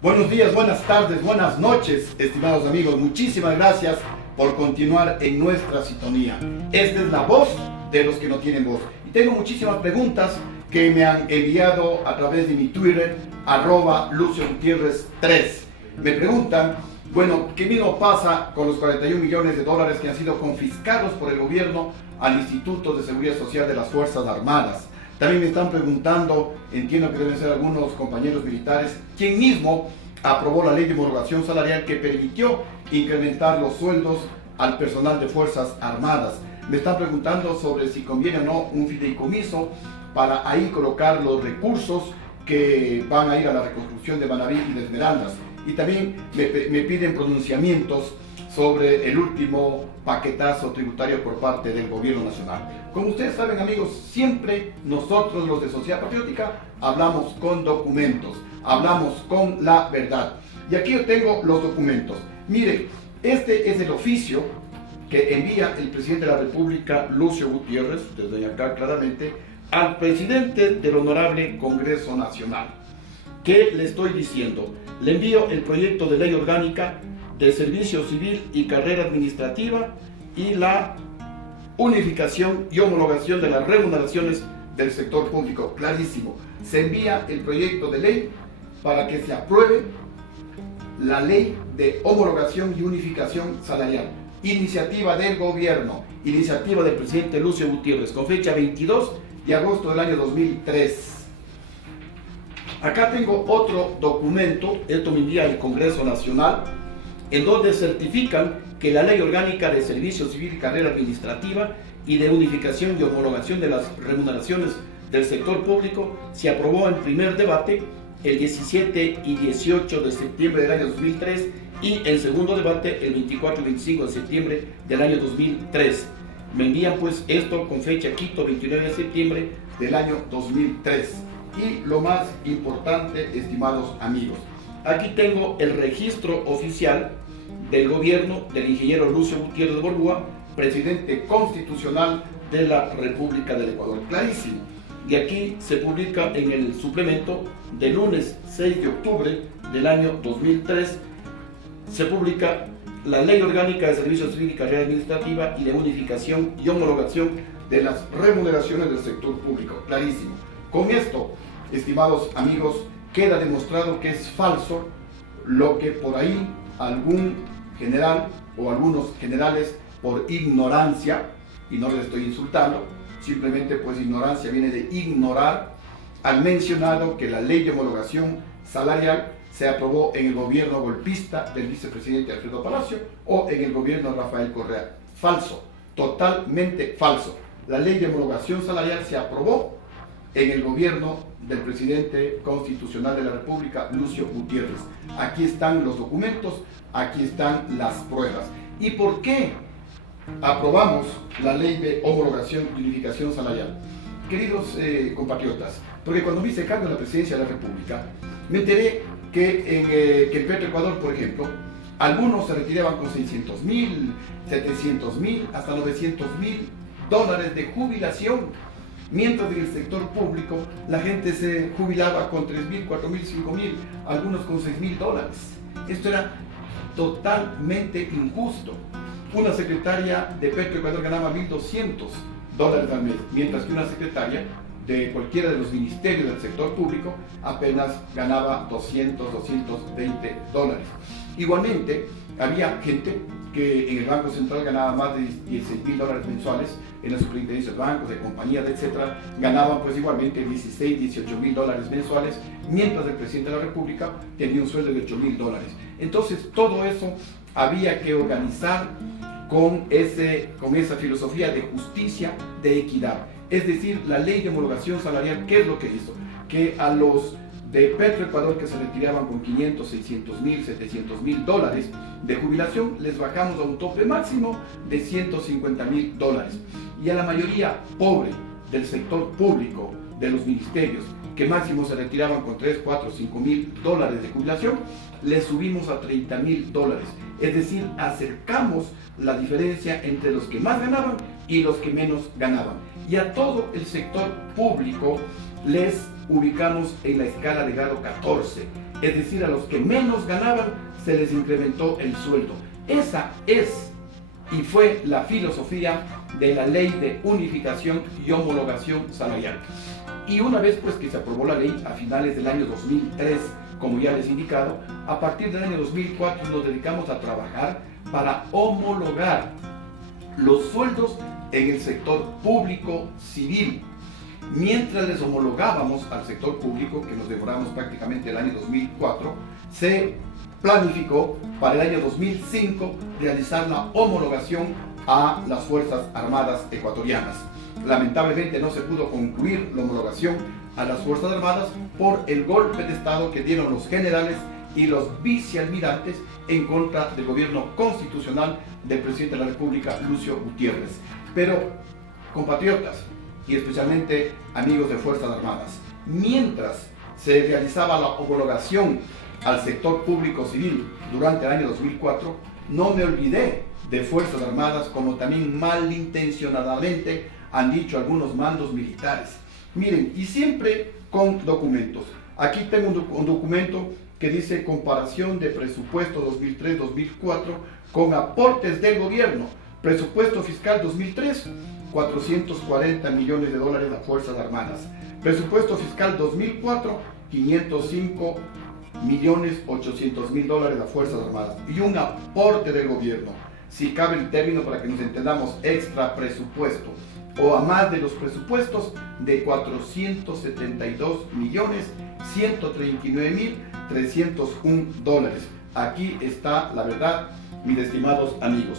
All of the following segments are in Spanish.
Buenos días, buenas tardes, buenas noches, estimados amigos. Muchísimas gracias por continuar en nuestra sintonía. Esta es la voz de los que no tienen voz. Y tengo muchísimas preguntas que me han enviado a través de mi Twitter, @LucioGutierrez3. Me preguntan, bueno, ¿qué mismo pasa con los 41 millones de dólares que han sido confiscados por el gobierno al Instituto de Seguridad Social de las Fuerzas Armadas? También me están preguntando, entiendo que deben ser algunos compañeros militares, ¿quién mismo aprobó la ley de homologación salarial que permitió incrementar los sueldos al personal de Fuerzas Armadas? Me están preguntando sobre si conviene o no un fideicomiso para ahí colocar los recursos que van a ir a la reconstrucción de Manabí y de Esmeraldas. Y también me piden pronunciamientos sobre el último paquetazo tributario por parte del gobierno nacional. Como ustedes saben, amigos, siempre nosotros los de Sociedad Patriótica hablamos con documentos, hablamos con la verdad. Y aquí yo tengo los documentos. Miren, este es el oficio que envía el presidente de la República, Lucio Gutiérrez, desde acá claramente, al presidente del Honorable Congreso Nacional. ¿Qué le estoy diciendo? Le envío el proyecto de ley orgánica de servicio civil y carrera administrativa y la unificación y homologación de las remuneraciones del sector público. Clarísimo. Se envía el proyecto de ley para que se apruebe la ley de homologación y unificación salarial. Iniciativa del gobierno, iniciativa del presidente Lucio Gutiérrez, con fecha 22 de agosto del año 2003. Acá tengo otro documento, esto me envía el Congreso Nacional, en donde certifican que la Ley Orgánica de Servicio Civil y Carrera Administrativa y de Unificación y Homologación de las Remuneraciones del Sector Público se aprobó en primer debate el 17 y 18 de septiembre del año 2003 y en segundo debate el 24 y 25 de septiembre del año 2003. Me envían pues esto con fecha Quito, 29 de septiembre del año 2003. Y lo más importante, estimados amigos, aquí tengo el registro oficial del gobierno del ingeniero Lucio Gutiérrez de Bolúa, presidente constitucional de la República del Ecuador. Clarísimo. Y aquí se publica en el suplemento del lunes 6 de octubre del año 2003, se publica la Ley Orgánica de Servicio Civil y Carrera Administrativa y de Unificación y Homologación de las Remuneraciones del Sector Público. Clarísimo. Con esto, estimados amigos, queda demostrado que es falso lo que por ahí algún general o algunos generales por ignorancia, y no les estoy insultando, simplemente pues ignorancia viene de ignorar, han mencionado que la ley de homologación salarial se aprobó en el gobierno golpista del vicepresidente Alfredo Palacio o en el gobierno de Rafael Correa. Falso, totalmente falso. La ley de homologación salarial se aprobó en el gobierno del presidente constitucional de la República, Lucio Gutiérrez. Aquí están los documentos, aquí están las pruebas. ¿Y por qué aprobamos la ley de homologación y unificación salarial? Queridos compatriotas, porque cuando me hice cargo de la presidencia de la República, me enteré que en Petroecuador, por ejemplo, algunos se retiraban con 600.000, 700.000, hasta 900.000 dólares de jubilación, mientras en el sector público la gente se jubilaba con 3.000, 4.000, 5.000, algunos con 6.000 dólares. Esto era totalmente injusto. Una secretaria de Petroecuador ganaba 1.200 dólares al mes, mientras que una secretaria de cualquiera de los ministerios del sector público apenas ganaba 200, 220 dólares. Igualmente, había gente que en el Banco Central ganaba más de 16.000 dólares mensuales, en la superintendencia de bancos, de compañías, etcétera, ganaban pues igualmente 16, 18.000 dólares mensuales, mientras el presidente de la República tenía un sueldo de 8.000 dólares. Entonces, todo eso había que organizar con esa filosofía de justicia, de equidad. Es decir, la ley de homologación salarial, ¿qué es lo que hizo? Que a los de Petroecuador que se retiraban con 500, 600.000, 700.000 dólares de jubilación, les bajamos a un tope máximo de 150.000 dólares. Y a la mayoría pobre del sector público, de los ministerios, que máximo se retiraban con 3, 4, 5.000 dólares de jubilación, les subimos a 30.000 dólares. Es decir, acercamos la diferencia entre los que más ganaban y los que menos ganaban. Y a todo el sector público les ubicamos en la escala de grado 14. es decir, a los que menos ganaban se les incrementó el sueldo. Esa es y fue la filosofía de la ley de unificación y homologación salarial. Y una vez pues que se aprobó la ley a finales del año 2003, como ya les he indicado, a partir del año 2004 nos dedicamos a trabajar para homologar los sueldos en el sector público civil. Mientras les homologábamos al sector público, que nos demoramos prácticamente el año 2004, se planificó para el año 2005 realizar la homologación a las Fuerzas Armadas ecuatorianas. Lamentablemente no se pudo concluir la homologación a las Fuerzas Armadas por el golpe de Estado que dieron los generales y los vicealmirantes en contra del gobierno constitucional del presidente de la República, Lucio Gutiérrez. Pero, compatriotas, y especialmente amigos de Fuerzas Armadas, mientras se realizaba la homologación al sector público civil durante el año 2004, no me olvidé de Fuerzas Armadas, como también malintencionadamente han dicho algunos mandos militares. Miren, y siempre con documentos. Aquí tengo un documento que dice comparación de presupuesto 2003-2004 con aportes del gobierno. Presupuesto fiscal 2003, 440 millones de dólares a Fuerzas Armadas. Presupuesto fiscal 2004, 505 millones 800 mil dólares a Fuerzas Armadas. Y un aporte del gobierno, si cabe el término para que nos entendamos, extra presupuesto, o a más de los presupuestos, de 472 millones 139 mil 301 dólares. Aquí está la verdad, mis estimados amigos.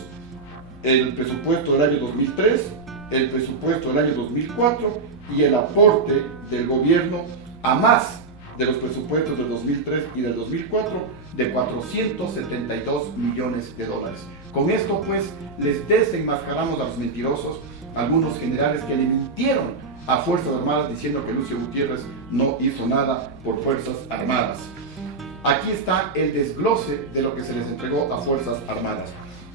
El presupuesto del año 2003, el presupuesto del año 2004 y el aporte del gobierno a más de los presupuestos del 2003 y del 2004 de 472 millones de dólares. Con esto pues les desenmascaramos a los mentirosos, algunos generales que le mintieron a Fuerzas Armadas diciendo que Lucio Gutiérrez no hizo nada por Fuerzas Armadas. Aquí está el desglose de lo que se les entregó a Fuerzas Armadas.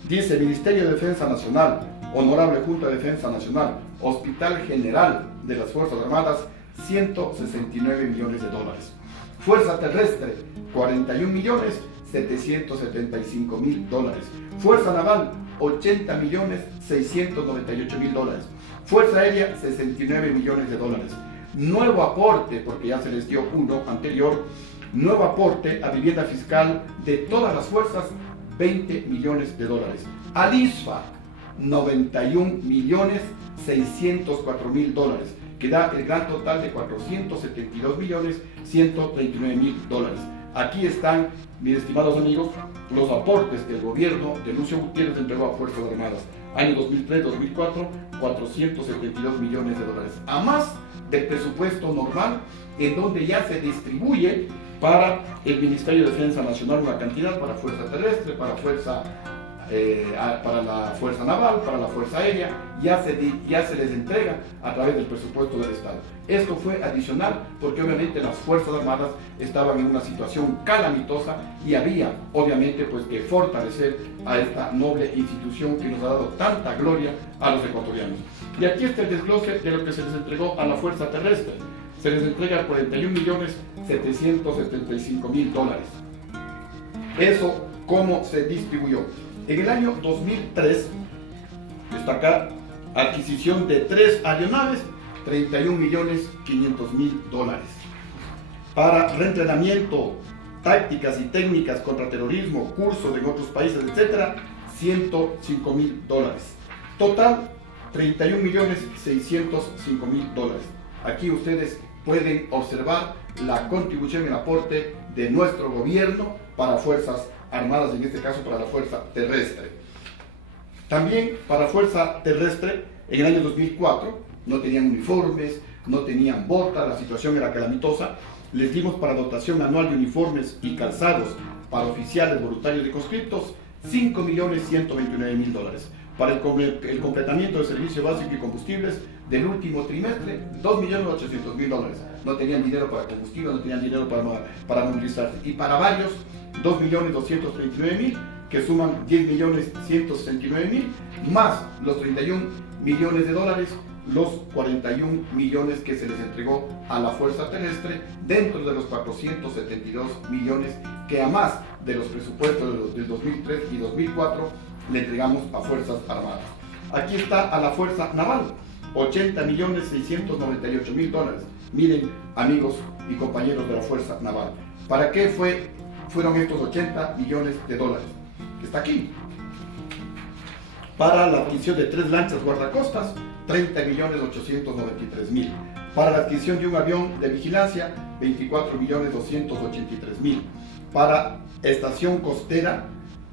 Dice Ministerio de Defensa Nacional, Honorable Junta de Defensa Nacional, Hospital General de las Fuerzas Armadas, 169 millones de dólares. Fuerza Terrestre, 41 millones 775 mil dólares. Fuerza Naval, 80 millones 698 mil dólares. Fuerza Aérea, 69 millones de dólares. Nuevo aporte, porque ya se les dio uno anterior, nuevo aporte a vivienda fiscal de todas las fuerzas, 20 millones de dólares. Al ISFA, 91 millones 604 mil dólares, que da el gran total de 472 millones 139 mil dólares. Aquí están, mis estimados amigos, los aportes que el gobierno de Lucio Gutiérrez entregó a Fuerzas Armadas. Año 2003-2004, 472 millones de dólares. A más del presupuesto normal, en donde ya se distribuye para el Ministerio de Defensa Nacional una cantidad para Fuerza Terrestre, para la Fuerza Naval, para la Fuerza Aérea, ya se les entrega a través del presupuesto del Estado. Esto fue adicional porque obviamente las Fuerzas Armadas estaban en una situación calamitosa y había obviamente pues que fortalecer a esta noble institución que nos ha dado tanta gloria a los ecuatorianos. Y aquí está el desglose de lo que se les entregó a la Fuerza Terrestre. Se les entrega 41 millones 775 mil dólares. Eso, ¿cómo se distribuyó? En el año 2003, está acá, adquisición de 3 aeronaves, 31 millones 500 mil dólares. Para reentrenamiento, tácticas y técnicas contra terrorismo, cursos en otros países, etc., 105 mil dólares. Total, 31 millones 605 mil dólares. Aquí ustedes pueden observar la contribución y el aporte de nuestro gobierno para Fuerzas Armadas, en este caso para la Fuerza Terrestre. También para Fuerza Terrestre, en el año 2004, no tenían uniformes, no tenían botas, la situación era calamitosa. Les dimos para dotación anual de uniformes y calzados para oficiales, voluntarios y conscriptos, 5 millones 129 mil dólares. Para el completamiento del servicio básico y combustibles del último trimestre, 2 millones 800 mil dólares. No tenían dinero para combustible, no tenían dinero para movilizarse. Y para varios, 2 millones 239 mil, que suman 10 millones 169 mil, más los 31 millones de dólares los 41 millones que se les entregó a la Fuerza Terrestre dentro de los 472 millones que a más de los presupuestos del 2003 y 2004 le entregamos a Fuerzas Armadas. Aquí está a la Fuerza Naval, 80.698.000 dólares. Miren, amigos y compañeros de la Fuerza Naval, ¿para qué fueron estos 80 millones de dólares? Está aquí. Para la adquisición de 3 lanchas guardacostas, 30.893.000. Para la adquisición de un avión de vigilancia, 24.283.000. Para estación costera,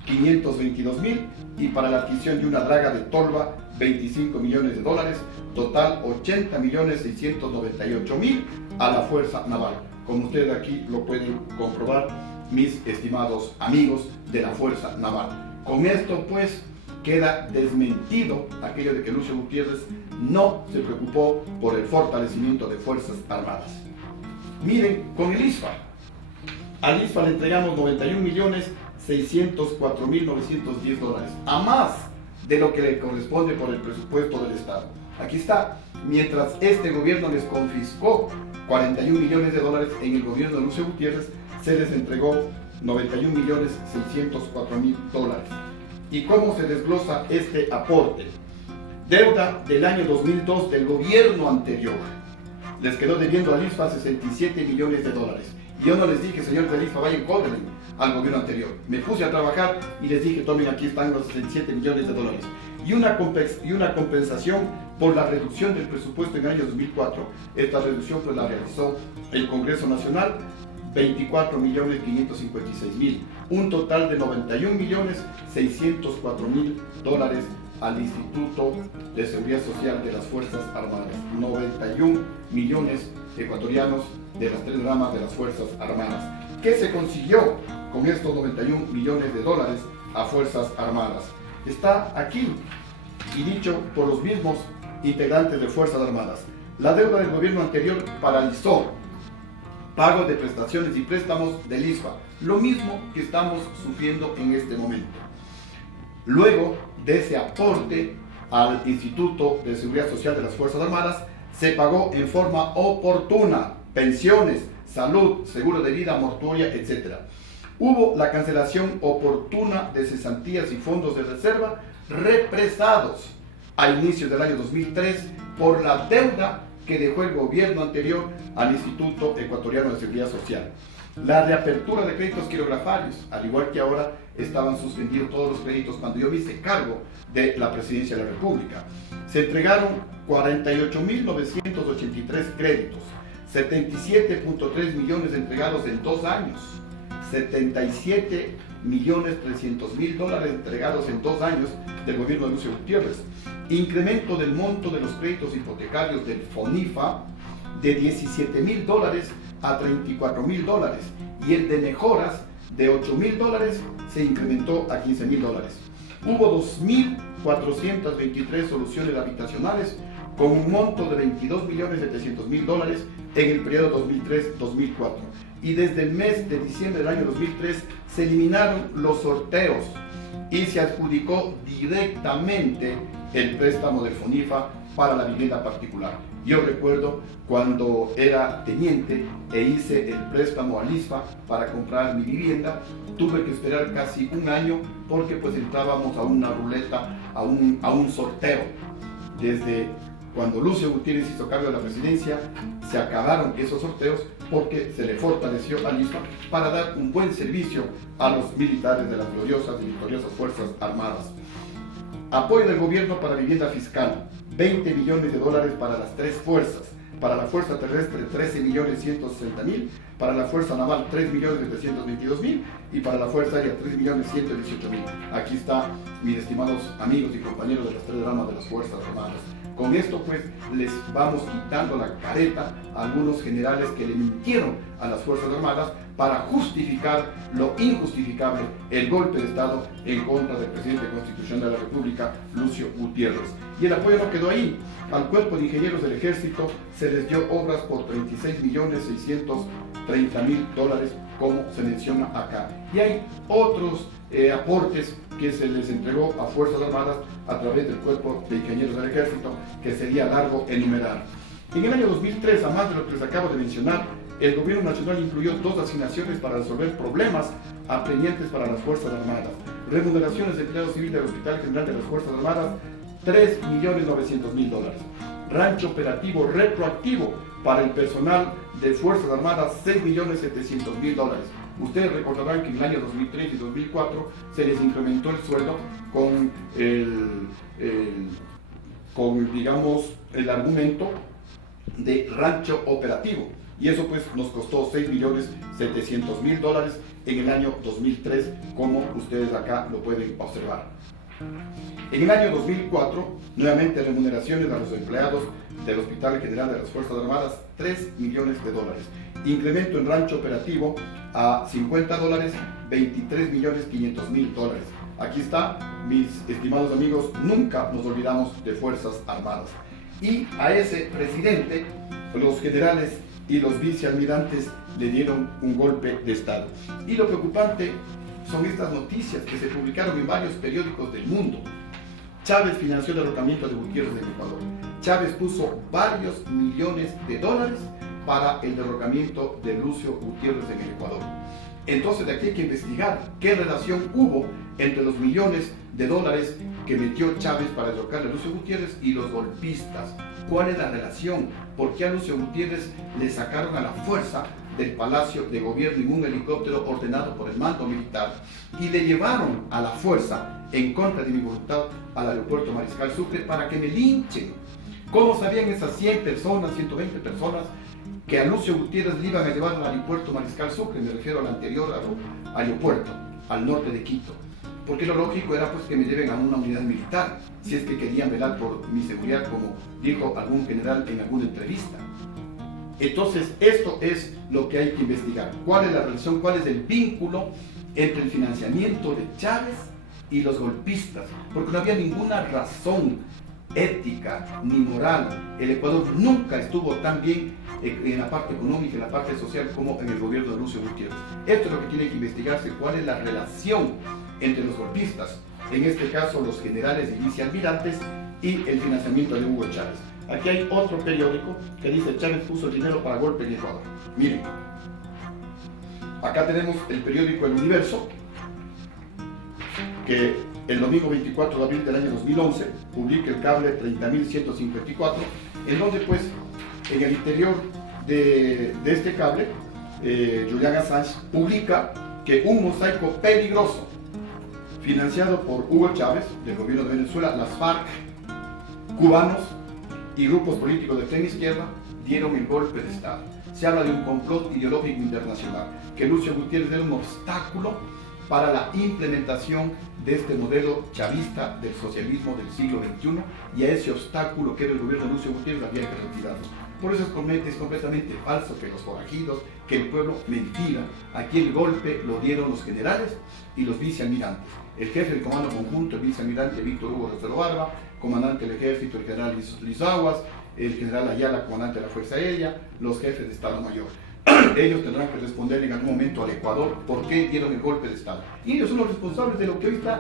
522.000. Y para la adquisición de una draga de tolva, 25 millones de dólares. Total, 80.698.000 a la Fuerza Naval. Como ustedes aquí lo pueden comprobar, mis estimados amigos de la Fuerza Naval. Con esto, pues, queda desmentido aquello de que Lucio Gutiérrez no se preocupó por el fortalecimiento de Fuerzas Armadas. Miren, con el ISFA. Al ISFA le entregamos 91.604.910 dólares, a más de lo que le corresponde por el presupuesto del Estado. Aquí está, mientras este gobierno les confiscó 41 millones de dólares, en el gobierno de Lucio Gutiérrez se les entregó 91.604.000 dólares. ¿Y cómo se desglosa este aporte? Deuda del año 2002 del gobierno anterior. Les quedó debiendo al ISFA 67 millones de dólares. Y yo no les dije, señores del ISFA, vayan, cóbrenle al gobierno anterior. Me puse a trabajar y les dije, tomen, aquí están los 67 millones de dólares. Y una compensación por la reducción del presupuesto en el año 2004. Esta reducción pues la realizó el Congreso Nacional, 24.556.000, un total de 91.604.000 dólares al Instituto de Seguridad Social de las Fuerzas Armadas. 91 millones ecuatorianos de las 3 ramas de las Fuerzas Armadas. ¿Qué se consiguió con estos 91 millones de dólares a Fuerzas Armadas? Está aquí y dicho por los mismos integrantes de Fuerzas Armadas. La deuda del gobierno anterior paralizó pago de prestaciones y préstamos del ISFA, lo mismo que estamos sufriendo en este momento. Luego de ese aporte al Instituto de Seguridad Social de las Fuerzas Armadas, se pagó en forma oportuna pensiones, salud, seguro de vida, mortuoria, etc. Hubo la cancelación oportuna de cesantías y fondos de reserva represados a inicios del año 2003 por la deuda que dejó el gobierno anterior al Instituto Ecuatoriano de Seguridad Social. La reapertura de créditos quirografarios, al igual que ahora, estaban suspendidos todos los créditos cuando yo me hice cargo de la Presidencia de la República. Se entregaron 48.983 créditos, 77.3 millones entregados en 2 años, 77.300.000 dólares entregados en 2 años del gobierno de Lucio Gutiérrez. Incremento del monto de los créditos hipotecarios del FONIFA de 17.000 dólares a 34.000 dólares, y el de mejoras de 8.000 dólares se incrementó a 15.000 dólares. Hubo 2.423 soluciones habitacionales con un monto de 22.700.000 dólares en el periodo 2003-2004. Y desde el mes de diciembre del año 2003 se eliminaron los sorteos y se adjudicó directamente el préstamo del FONIFA para la vivienda particular. Yo recuerdo cuando era teniente e hice el préstamo al ISFA para comprar mi vivienda, tuve que esperar casi un año porque pues entrábamos a una ruleta, a un sorteo. Desde cuando Lucio Gutiérrez hizo cargo de la presidencia, se acabaron esos sorteos porque se le fortaleció al ISFA para dar un buen servicio a los militares de las gloriosas y victoriosas Fuerzas Armadas. Apoyo del gobierno para vivienda fiscal, 20 millones de dólares para las 3 fuerzas. Para la Fuerza Terrestre, 13.160.000, para la Fuerza Naval, 3.722.000 y para la Fuerza Aérea, 3.118.000. Aquí está, mis estimados amigos y compañeros de las 3 ramas de las Fuerzas Armadas. Con esto pues les vamos quitando la careta a algunos generales que le mintieron a las Fuerzas Armadas para justificar lo injustificable, el golpe de Estado en contra del presidente constitucional de la República, Lucio Gutiérrez. Y el apoyo no quedó ahí. Al Cuerpo de Ingenieros del Ejército se les dio obras por 36.630.000 dólares como se menciona acá. Y hay otros aportes que se les entregó a Fuerzas Armadas a través del Cuerpo de Ingenieros del Ejército, que sería largo enumerar. En el año 2003, además de lo que les acabo de mencionar, el Gobierno Nacional incluyó 2 asignaciones para resolver problemas apremiantes para las Fuerzas Armadas. Remuneraciones de empleados civiles del Hospital General de las Fuerzas Armadas, $3.900.000. Rancho operativo retroactivo para el personal de Fuerzas Armadas, $6.700.000. Ustedes recordarán que en el año 2003 y 2004 se les incrementó el sueldo digamos, el argumento de rancho operativo. Y eso pues nos costó $6.700.000 en el año 2003, como ustedes acá lo pueden observar. En el año 2004, nuevamente remuneraciones a los empleados del Hospital General de las Fuerzas Armadas, $3 millones. Incremento en rancho operativo a $50, $23.500.000. Aquí está, mis estimados amigos, nunca nos olvidamos de Fuerzas Armadas. Y a ese presidente, los generales y los vicealmirantes le dieron un golpe de Estado. Y lo preocupante son estas noticias que se publicaron en varios periódicos del mundo. Chávez financió el derrocamiento de Gutiérrez en Ecuador. Chávez puso varios millones de dólares para el derrocamiento de Lucio Gutiérrez en el Ecuador. Entonces de aquí hay que investigar qué relación hubo entre los millones de dólares que metió Chávez para derrocar a Lucio Gutiérrez y los golpistas. ¿Cuál es la relación? ¿Por qué a Lucio Gutiérrez le sacaron a la fuerza del Palacio de Gobierno en un helicóptero ordenado por el mando militar y le llevaron a la fuerza, en contra de mi voluntad, al aeropuerto Mariscal Sucre para que me linchen? ¿Cómo sabían esas 100 personas, 120 personas que a Lucio Gutiérrez le iban a llevar al aeropuerto Mariscal Sucre? Me refiero al anterior aeropuerto, al norte de Quito. Porque lo lógico era pues que me lleven a una unidad militar, si es que querían velar por mi seguridad, como dijo algún general en alguna entrevista. Entonces, esto es lo que hay que investigar. ¿Cuál es la relación, cuál es el vínculo entre el financiamiento de Chávez y los golpistas? Porque no había ninguna razón ética ni moral. El Ecuador nunca estuvo tan bien en la parte económica, en la parte social, como en el gobierno de Lucio Gutiérrez. Esto es lo que tiene que investigarse, cuál es la relación entre los golpistas, en este caso los generales y vicealmirantes, y el financiamiento de Hugo Chávez. Aquí hay otro periódico que dice: Chávez puso el dinero para golpe en Ecuador. Miren, acá tenemos el periódico El Universo, que el domingo 24 de abril del año 2011 publica el cable 30.154, en donde pues en el interior de este cable, Julian Assange publica que un mosaico peligroso financiado por Hugo Chávez, del gobierno de Venezuela, las FARC, cubanos y grupos políticos de extrema izquierda dieron el golpe de Estado. Se habla de un complot ideológico internacional, que Lucio Gutiérrez era un obstáculo para la implementación de este modelo chavista del socialismo del siglo XXI, y a ese obstáculo que era el gobierno de Lucio Gutiérrez había que retirarlo. Por eso es completamente falso que los forajidos, que el pueblo, mentira. Aquí el golpe lo dieron los generales y los vicealmirantes. El jefe del comando conjunto, el vicealmirante Víctor Hugo Rosero Barba, comandante del ejército, el general Lizaguas, el general Ayala, comandante de la Fuerza Aérea, los jefes de Estado Mayor. Ellos tendrán que responder en algún momento al Ecuador por qué dieron el golpe de Estado. Y ellos son los responsables de lo que hoy está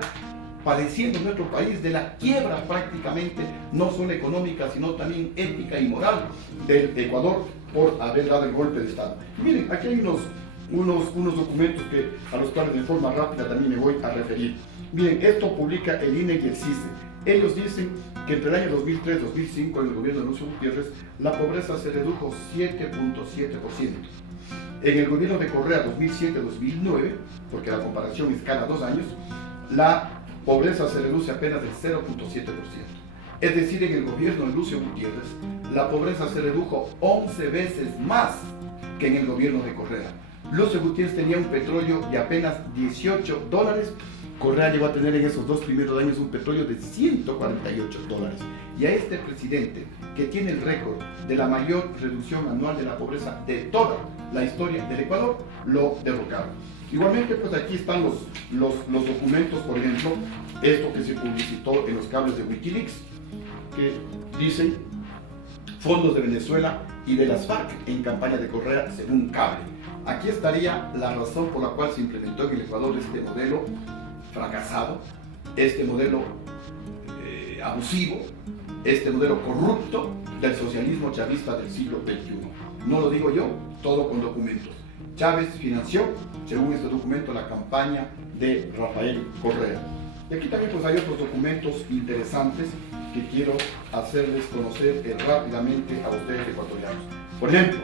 padeciendo en nuestro país, de la quiebra prácticamente, no solo económica, sino también ética y moral del Ecuador por haber dado el golpe de Estado. Y miren, aquí hay unos documentos a los cuales de forma rápida también me voy a referir. Miren, esto publica el INE y el CICE. Ellos dicen que entre el año 2003 y 2005, en el gobierno de Lucio Gutiérrez, la pobreza se redujo 7.7%. En el gobierno de Correa 2007-2009, porque la comparación es cada 2 años, la pobreza se reduce apenas del 0.7%. Es decir, en el gobierno de Lucio Gutiérrez, la pobreza se redujo 11 veces más que en el gobierno de Correa. Lucio Gutiérrez tenía un petróleo de apenas $18. Correa llegó a tener en esos 2 primeros años un petróleo de $148. Y a este presidente, que tiene el récord de la mayor reducción anual de la pobreza de toda la historia del Ecuador, lo derrocaron. Igualmente, pues aquí están los documentos, por ejemplo, esto que se publicitó en los cables de Wikileaks, que dicen fondos de Venezuela y de las FARC en campaña de Correa según cable. aquí estaría la razón por la cual se implementó en el Ecuador este modelo fracasado, este modelo abusivo, este modelo corrupto del socialismo chavista del siglo XXI. No lo digo yo, todo con documentos. Chávez financió, según este documento, la campaña de Rafael Correa. Y aquí también pues hay otros documentos interesantes que quiero hacerles conocer rápidamente a ustedes ecuatorianos. Por ejemplo,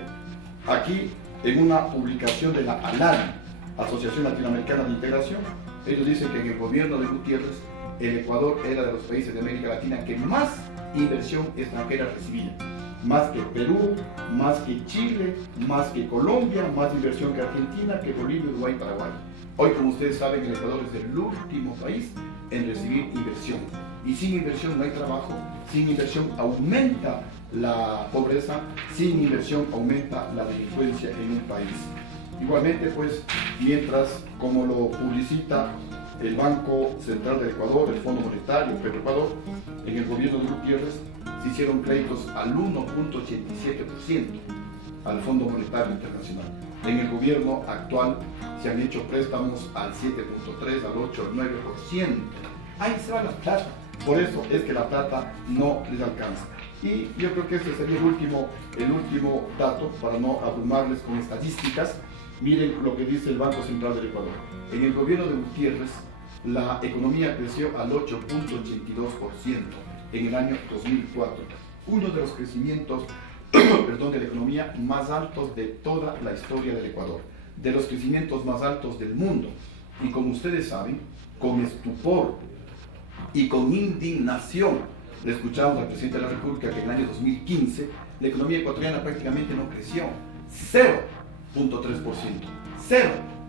aquí en una publicación de la ALAN, Asociación Latinoamericana de Integración, ellos dicen que en el gobierno de Gutiérrez, el Ecuador era de los países de América Latina que más inversión extranjera recibía. Más que Perú, más que Chile, más que Colombia, más inversión que Argentina, que Bolivia, Uruguay, Paraguay. Hoy, como ustedes saben, el Ecuador es el último país en recibir inversión. Y sin inversión no hay trabajo, sin inversión aumenta la pobreza, sin inversión aumenta la delincuencia en un país. Igualmente, pues, mientras, como lo publicita el Banco Central del Ecuador, el Fondo Monetario, Petroecuador, en el gobierno de Gutiérrez se hicieron créditos al 1.87% al Fondo Monetario Internacional. En el gobierno actual se han hecho préstamos al 7.3%, al 8%, al 9%. Ahí se va la plata. Por eso es que la plata no les alcanza. Y yo creo que este sería el último dato, para no abrumarles con estadísticas. Miren lo que dice el Banco Central del Ecuador. En el gobierno de Gutiérrez, la economía creció al 8.82% en el año 2004. Uno de los crecimientos de la economía más altos de toda la historia del Ecuador, de los crecimientos más altos del mundo. Y como ustedes saben, con estupor y con indignación, le escuchamos al presidente de la República que en el año 2015 la economía ecuatoriana prácticamente no creció, 0.3%,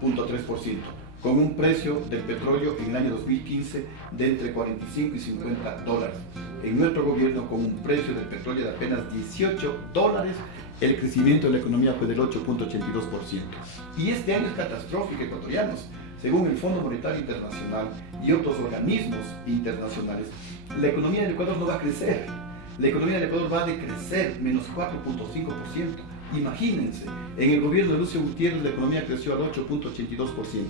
0.3%, con un precio del petróleo en el año 2015 de entre 45 y 50 dólares. En nuestro gobierno, con un precio del petróleo de apenas 18 dólares, el crecimiento de la economía fue del 8.82%. Y este año es catastrófico, ecuatorianos. Según el Fondo Monetario Internacional y otros organismos internacionales, la economía del Ecuador no va a crecer. La economía del Ecuador va a decrecer, menos 4.5%. Imagínense, en el gobierno de Lucio Gutiérrez la economía creció al 8.82%,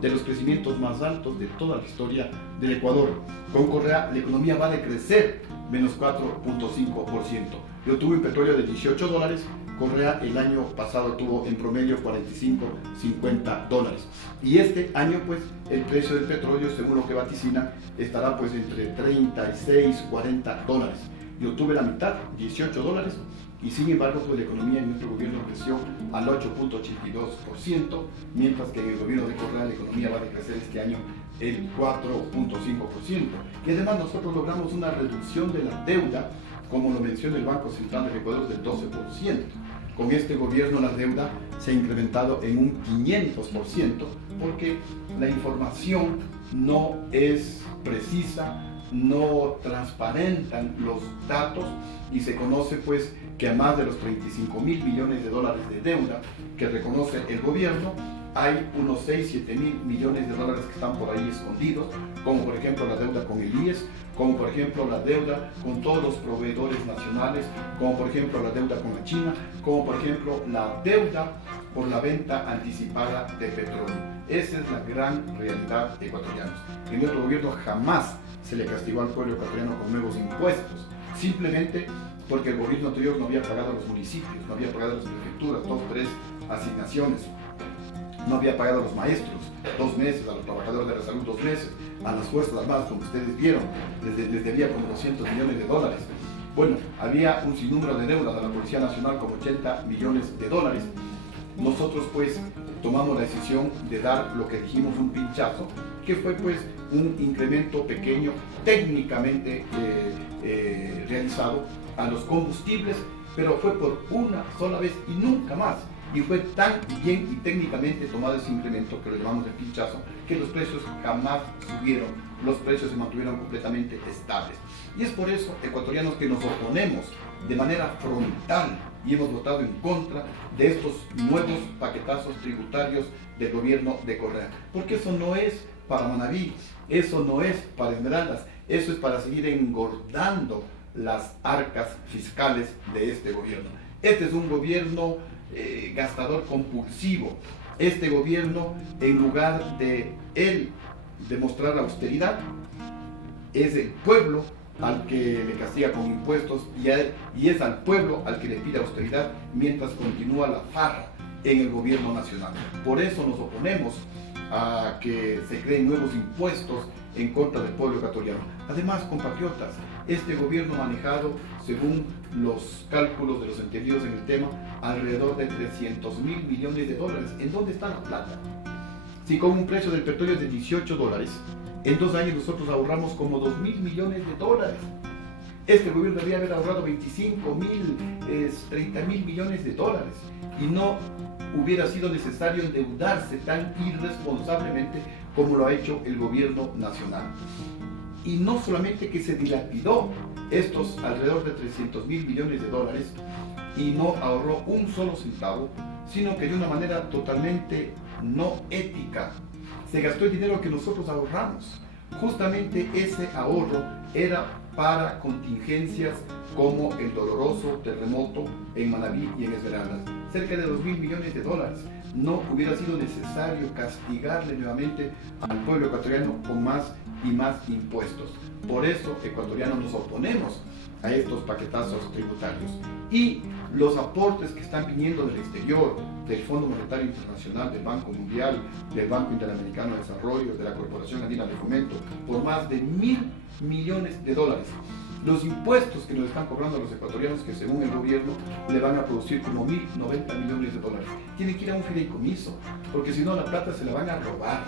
de los crecimientos más altos de toda la historia del Ecuador. Con Correa la economía va a decrecer, menos 4.5%. Yo tuve un petróleo de 18 dólares, Correa el año pasado tuvo en promedio 45-50 dólares. Y este año pues el precio del petróleo, según lo que vaticina, estará pues entre 36-40 dólares. Yo tuve la mitad, 18 dólares, y sin embargo pues la economía en nuestro gobierno creció al 8.82%, mientras que en el gobierno de Correa la economía va a decrecer este año el 4.5%. Y además nosotros logramos una reducción de la deuda, como lo menciona el Banco Central del Ecuador, del 12%. Con este gobierno la deuda se ha incrementado en un 500%, porque la información no es precisa, no transparentan los datos, y se conoce pues que a más de los 35.000 millones de dólares de deuda que reconoce el gobierno, hay unos 6-7.000 millones de dólares que están por ahí escondidos, como por ejemplo la deuda con el IES, como por ejemplo la deuda con todos los proveedores nacionales, como por ejemplo la deuda con la China, como por ejemplo la deuda por la venta anticipada de petróleo. Esa es la gran realidad ecuatoriana. En nuestro gobierno jamás se le castigó al pueblo ecuatoriano con nuevos impuestos, simplemente porque el gobierno anterior no había pagado a los municipios, no había pagado a las prefecturas, 2-3 asignaciones, no había pagado a los maestros 2 meses, a los trabajadores de la salud 2 meses, a las Fuerzas Armadas, como ustedes vieron, les debía como 200 millones de dólares. Bueno, había un sinnúmero de deudas a la Policía Nacional como 80 millones de dólares. Nosotros pues tomamos la decisión de dar lo que dijimos un pinchazo, que fue pues un incremento pequeño, técnicamente realizado a los combustibles, pero fue por una sola vez y nunca más. Y fue tan bien y técnicamente tomado ese incremento, que lo llamamos de pinchazo, que los precios jamás subieron, los precios se mantuvieron completamente estables. Y es por eso, ecuatorianos, que nos oponemos de manera frontal y hemos votado en contra de estos nuevos paquetazos tributarios del gobierno de Correa. Porque eso no es para Manaví, eso no es para Esmeraldas, eso es para seguir engordando las arcas fiscales de este gobierno. Este es un gobierno gastador compulsivo. Este gobierno, en lugar de él demostrar austeridad, es el pueblo al que le castiga con impuestos y es al pueblo al que le pide austeridad mientras continúa la farra en el gobierno nacional. Por eso nos oponemos a que se creen nuevos impuestos en contra del pueblo ecuatoriano. Además, compatriotas, este gobierno ha manejado, según los cálculos de los entendidos en el tema, alrededor de 300.000 millones de dólares. ¿En dónde está la plata? Si con un precio del petróleo de $18, en 2 años nosotros ahorramos como 2.000 millones de dólares. Este gobierno debería haber ahorrado 25.000, 30.000 millones de dólares y no hubiera sido necesario endeudarse tan irresponsablemente como lo ha hecho el gobierno nacional. Y no solamente que se dilapidó estos alrededor de 300.000 millones de dólares y no ahorró un solo centavo, sino que de una manera totalmente no ética se gastó el dinero que nosotros ahorramos. Justamente ese ahorro era para contingencias como el doloroso terremoto en Manabí y en Esmeraldas, cerca de 2.000 millones de dólares. No hubiera sido necesario castigarle nuevamente al pueblo ecuatoriano con más y más impuestos. Por eso, ecuatorianos, nos oponemos a estos paquetazos tributarios. Y los aportes que están viniendo del exterior, del Fondo Monetario Internacional, del Banco Mundial, del Banco Interamericano de Desarrollo, de la Corporación Andina de Fomento, por más de 1.000 millones de dólares. Los impuestos que nos están cobrando a los ecuatorianos, que según el gobierno le van a producir como 1.090 millones de dólares, tienen que ir a un fideicomiso, porque si no la plata se la van a robar.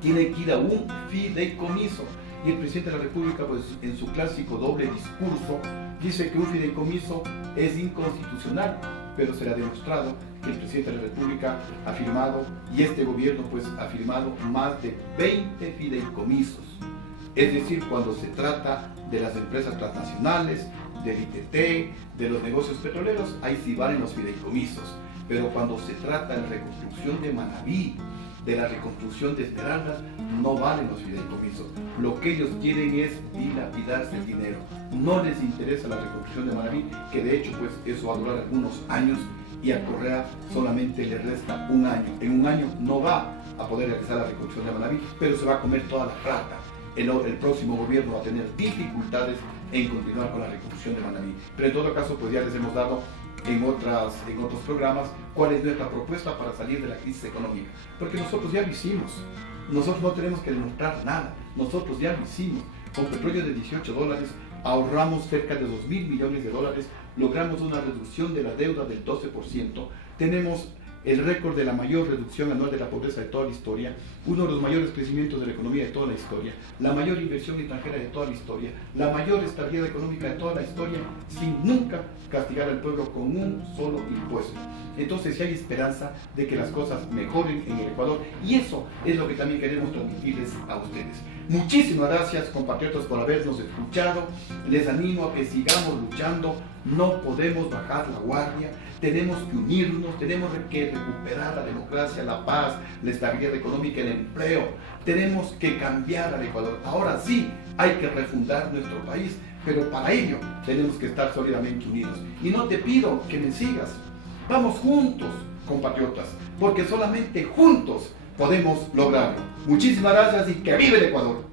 Tienen que ir a un fideicomiso. Y el presidente de la República, pues, en su clásico doble discurso, dice que un fideicomiso es inconstitucional, pero se le ha demostrado que el presidente de la República ha firmado, y este gobierno pues ha firmado más de 20 fideicomisos. Es decir, cuando se trata de las empresas transnacionales, del ITT, de los negocios petroleros, ahí sí valen los fideicomisos. Pero cuando se trata de la reconstrucción de Manabí, de la reconstrucción de Esmeraldas, no valen los fideicomisos. Lo que ellos quieren es dilapidarse el dinero. No les interesa la reconstrucción de Manabí, que de hecho pues eso va a durar algunos años y a Correa solamente le resta un año. En un año no va a poder realizar la reconstrucción de Manabí, pero se va a comer toda la plata. El próximo gobierno va a tener dificultades en continuar con la reconstrucción de Manabí. Pero en todo caso, pues ya les hemos dado en otros programas cuál es nuestra propuesta para salir de la crisis económica. Porque nosotros ya lo hicimos. Nosotros no tenemos que demostrar nada. Nosotros ya lo hicimos. Con petróleo de $18 ahorramos cerca de 2.000 millones de dólares. Logramos una reducción de la deuda del 12%. Tenemos el récord de la mayor reducción anual de la pobreza de toda la historia, uno de los mayores crecimientos de la economía de toda la historia, la mayor inversión extranjera de toda la historia, la mayor estabilidad económica de toda la historia, sin nunca castigar al pueblo con un solo impuesto. Entonces, sí hay esperanza de que las cosas mejoren en el Ecuador, y eso es lo que también queremos transmitirles a ustedes. Muchísimas gracias, compatriotas, por habernos escuchado. Les animo a que sigamos luchando. No podemos bajar la guardia. Tenemos que unirnos, tenemos que recuperar la democracia, la paz, la estabilidad económica, el empleo. Tenemos que cambiar al Ecuador. Ahora sí, hay que refundar nuestro país, pero para ello tenemos que estar sólidamente unidos. Y no te pido que me sigas. Vamos juntos, compatriotas, porque solamente juntos podemos lograrlo. Muchísimas gracias y que vive el Ecuador.